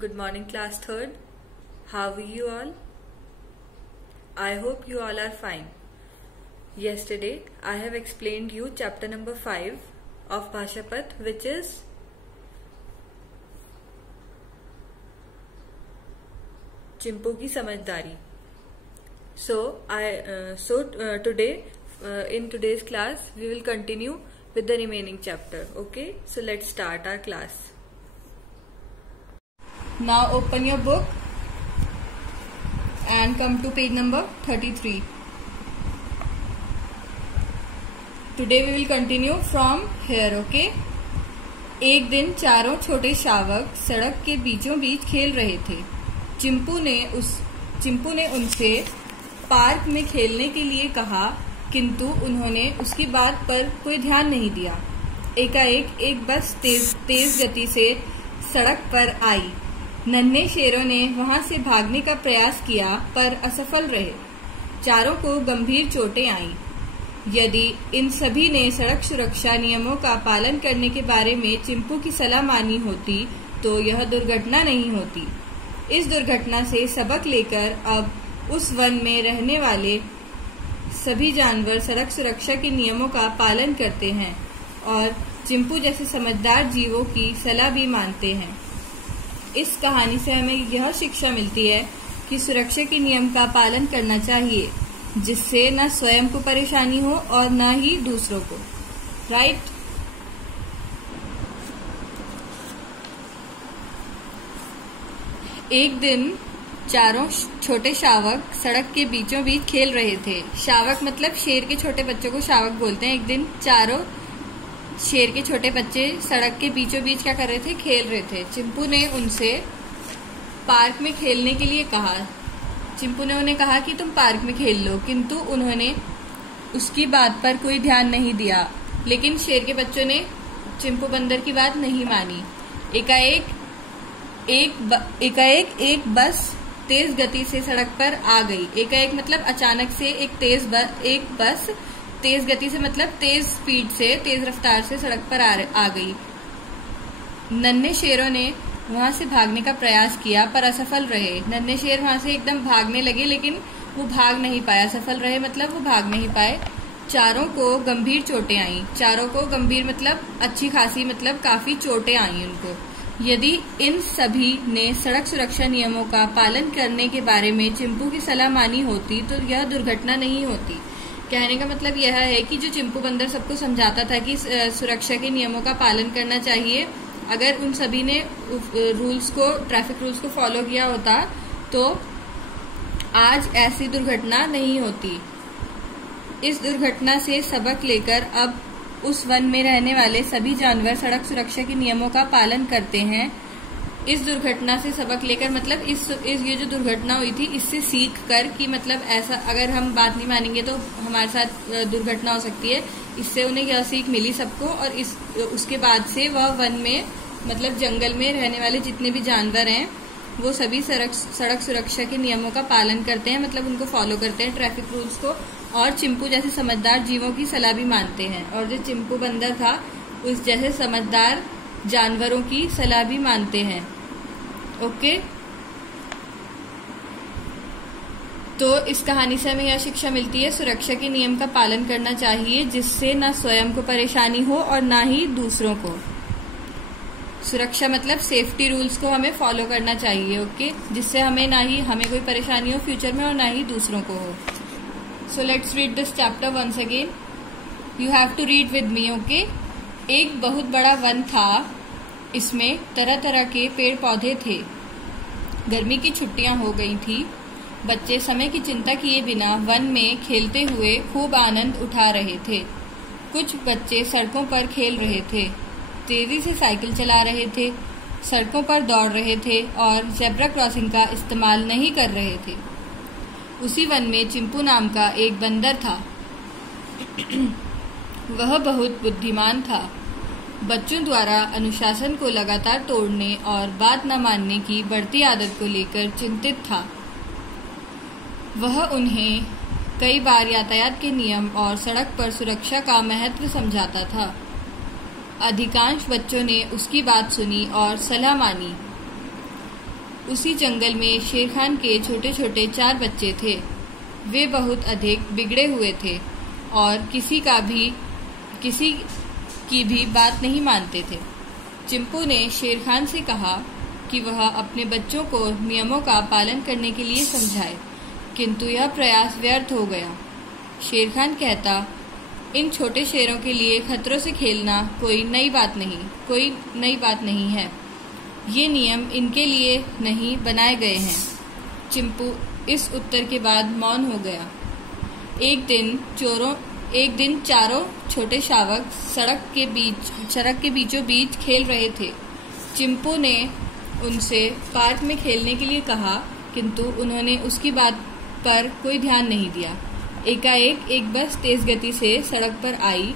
Good morning, class 3rd. How are you all? I hope you all are fine. Yesterday, I have explained you chapter number 5 of Bhashapath, which is Chimpu की समझदारी. Today, in today's class, we will continue with the remaining chapter. Okay, so let's start our class. Now open your book and come to page number 33. Today we will continue from here. Okay. एक दिन चारों छोटे शावक सड़क के बीचों बीच खेल रहे थे. चिंपू ने उनसे पार्क में खेलने के लिए कहा, किंतु उन्होंने उसकी बात पर कोई ध्यान नहीं दिया. एकाएक एक बस तेज गति से सड़क पर आई. नन्हे शेरों ने वहां से भागने का प्रयास किया पर असफल रहे. चारों को गंभीर चोटें आईं. यदि इन सभी ने सड़क सुरक्षा नियमों का पालन करने के बारे में चिंपू की सलाह मानी होती तो यह दुर्घटना नहीं होती. इस दुर्घटना से सबक लेकर अब उस वन में रहने वाले सभी जानवर सड़क सुरक्षा के नियमों का पालन करते हैं और चिंपू जैसे समझदार जीवों की सलाह भी मानते हैं. इस कहानी से हमें यह शिक्षा मिलती है कि सुरक्षा के नियम का पालन करना चाहिए, जिससे न स्वयं को परेशानी हो और न ही दूसरों को. राइट. एक दिन चारों छोटे शावक सड़क के बीचों बीच खेल रहे थे. शावक मतलब शेर के छोटे बच्चों को शावक बोलते हैं. एक दिन चारों शेर के छोटे बच्चे सड़क के बीचों बीच क्या कर रहे थे? खेल रहे थे. चिंपू ने उनसे पार्क में खेलने के लिए कहा. चिंपू ने उन्हें कहा कि तुम पार्क में खेल लो, किंतु उन्होंने उसकी बात पर कोई ध्यान नहीं दिया. लेकिन शेर के बच्चों ने चिंपू बंदर की बात नहीं मानी. एकाएक एक बस तेज गति से सड़क पर आ गई. एकाएक मतलब अचानक से एक बस तेज गति से मतलब तेज स्पीड से, तेज रफ्तार से सड़क पर आ गई. नन्हे शेरों ने वहां से भागने का प्रयास किया पर असफल रहे. नन्हे शेर वहां से एकदम भागने लगे लेकिन वो भाग नहीं पाए. असफल रहे मतलब वो भाग नहीं पाए. चारों को गंभीर चोटें आईं. चारों को गंभीर मतलब अच्छी खासी, मतलब काफी चोटें आईं उनको. यदि इन सभी ने सड़क सुरक्षा नियमों का पालन करने के बारे में चिंपू की सलाह मानी होती तो यह दुर्घटना नहीं होती. कहने का मतलब यह है कि जो चिंपू बंदर सबको समझाता था कि सुरक्षा के नियमों का पालन करना चाहिए, अगर उन सभी ने ट्रैफिक रूल्स को फॉलो किया होता तो आज ऐसी दुर्घटना नहीं होती. इस दुर्घटना से सबक लेकर अब उस वन में रहने वाले सभी जानवर सड़क सुरक्षा के नियमों का पालन करते हैं. इस दुर्घटना से सबक लेकर मतलब ये जो दुर्घटना हुई थी इससे सीख कर कि मतलब ऐसा अगर हम बात नहीं मानेंगे तो हमारे साथ दुर्घटना हो सकती है. इससे उन्हें यह सीख मिली सबको और उसके बाद से वह वन में मतलब जंगल में रहने वाले जितने भी जानवर हैं वो सभी सड़क सुरक्षा के नियमों का पालन करते हैं, मतलब उनको फॉलो करते हैं, ट्रैफिक रूल्स को, और चिंपू जैसे समझदार जीवों की सलाह भी मानते हैं. और जो चिंपू बंदर था उस जैसे समझदार जानवरों की सलाह भी मानते हैं. ओके. तो इस कहानी से हमें यह शिक्षा मिलती है सुरक्षा के नियम का पालन करना चाहिए, जिससे न स्वयं को परेशानी हो और न ही दूसरों को. सुरक्षा मतलब सेफ्टी रूल्स को हमें फॉलो करना चाहिए. ओके. जिससे हमें कोई परेशानी हो फ्यूचर में और न ही दूसरों को हो. So let's read this chapter once again. You have to read with me. Okay. एक बहुत बड़ा वन था. इसमें तरह तरह के पेड़ पौधे थे. गर्मी की छुट्टियां हो गई थी. बच्चे समय की चिंता किए बिना वन में खेलते हुए खूब आनंद उठा रहे थे. कुछ बच्चे सड़कों पर खेल रहे थे, तेजी से साइकिल चला रहे थे, सड़कों पर दौड़ रहे थे और जेब्रा क्रॉसिंग का इस्तेमाल नहीं कर रहे थे. उसी वन में चिंपू नाम का एक बंदर था. वह बहुत बुद्धिमान था. बच्चों द्वारा अनुशासन को लगातार तोड़ने और बात न मानने की बढ़ती आदत को लेकर चिंतित था. वह उन्हें कई बार यातायात के नियम और सड़क पर सुरक्षा का महत्व समझाता था. अधिकांश बच्चों ने उसकी बात सुनी और सलाह मानी. उसी जंगल में शेर खान के छोटे छोटे 4 बच्चे थे। वे बहुत अधिक बिगड़े हुए थे और किसी की भी बात नहीं मानते थे। चिंपू ने शेर खान से कहा कि वह अपने बच्चों को नियमों का पालन करने के लिए समझाए, किंतु यह प्रयास व्यर्थ हो गया। शेर खान कहता, इन छोटे शेरों के लिए खतरों से खेलना कोई नई बात नहीं है। ये नियम इनके लिए नहीं बनाए गए हैं। चिंपू इस उत्तर के बाद मौन हो गया। एक दिन चारों छोटे शावक सड़क के बीचों बीच खेल रहे थे। चिंपू ने उनसे पार्क में खेलने के लिए कहा, किंतु उन्होंने उसकी बात पर कोई ध्यान नहीं दिया। एकाएक एक बस तेज गति से सड़क पर आई।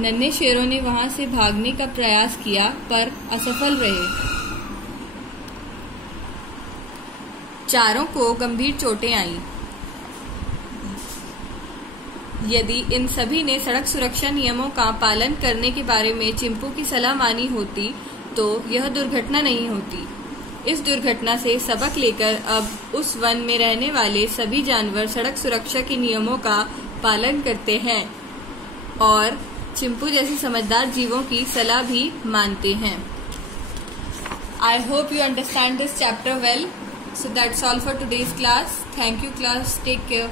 नन्हे शेरों ने वहां से भागने का प्रयास किया पर असफल रहे। चारों को गंभीर चोटें आईं। यदि इन सभी ने सड़क सुरक्षा नियमों का पालन करने के बारे में चिंपू की सलाह मानी होती तो यह दुर्घटना नहीं होती। इस दुर्घटना से सबक लेकर अब उस वन में रहने वाले सभी जानवर सड़क सुरक्षा के नियमों का पालन करते हैं और चिंपू जैसे समझदार जीवों की सलाह भी मानते हैं। I hope you understand this chapter well. So that's all for today's class. Thank you class. Take care.